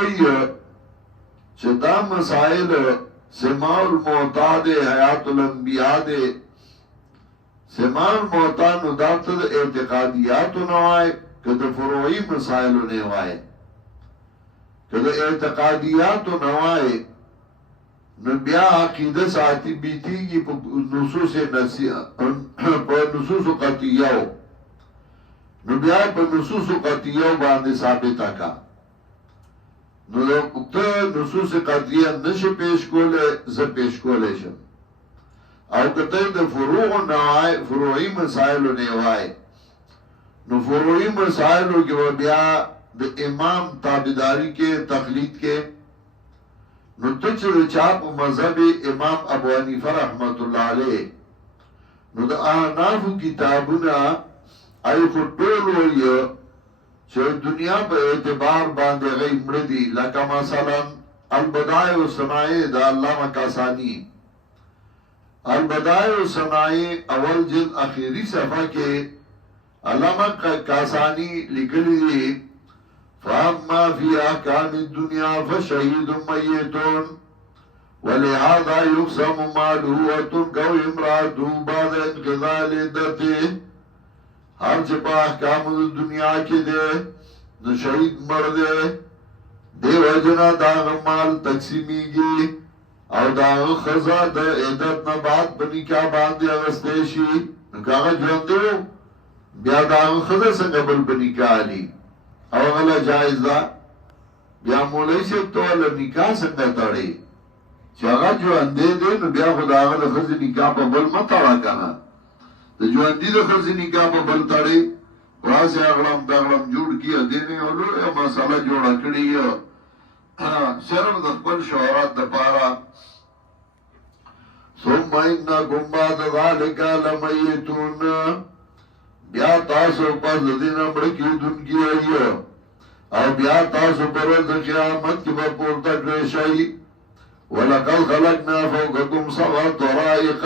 وی چه دا مسائل سماع الموتا دے حیات الانبیاء دے سماع الموتا نو دا تا دا اعتقادیاتو نوائے کہ دا فروعی مسائلو نوائے کہ دا اعتقادیاتو نوائے نو بیا عقیده ساعتی بیتی گی پا نصوص قطعیو نو بیا پا نصوص قطعیو باندے ثابتا کا نو تا نصوص قطعیه نش پیش کولے ز پیش کولے شم او کتر دا فروع نوائے فروعی مسائلو نوائے نو فروعی مسائلو کی بیا دا امام تابداری کے تقلید کے نو تچ چاپ مذہب امام ابو حنیفہ رحمت اللہ علیہ نو دا احناف کتابنا ای خطول ہوئی چھو دنیا پہ اعتبار باندے غی مردی لکا مثلا البدائع و صنائع دا علامہ کاسانی البدائع و صنائع اول جلد اخیری صفحہ کے علامہ کاسانی لکلی دی فَأَمَّا فِي أَحْكَامِ الدُّنْيَا فَشَهِيدٌ مَيِّتٌ وَلِهَذَا يُقْسَمُ مَالُهُ وَتُنْكَحُ امْرَأَتُهُ بَعْدَ انْقِضَاءِ عِدَّتِهِ ہر چپا احکام دنیا کے دے نو شہید مر دے وجنا داغ مال تقسیمی گی او داغ خزا دا عدت نبات بنی کیا باندے اغسطیشی نو کاغا جوان دے بیا داغ خزا سنگبل بنی کیا آلی او غلا جائز دا بیا مولی سے تو اللہ نکاح سنگا تاڑی چاگا جو اندے دے نو بیا خدا غلا خز نکاح پا بل مطاڑا کنا تو جو اندی دا خز نکاح پا بل تاڑی واسے اغلام داغلام جوڑ کیا دینے اولو یا مسئلہ جوڑا کری صرف دا خبر شعرات دا پارا ثم انکم بعد ذالک لمیتون بیا تاسو پر دینه مړکی دن کی آئی او بیا تاسو پر ورځ قیامت کې به پورته کړی شئ ولقد خلقنا فوقکم سبع طرائق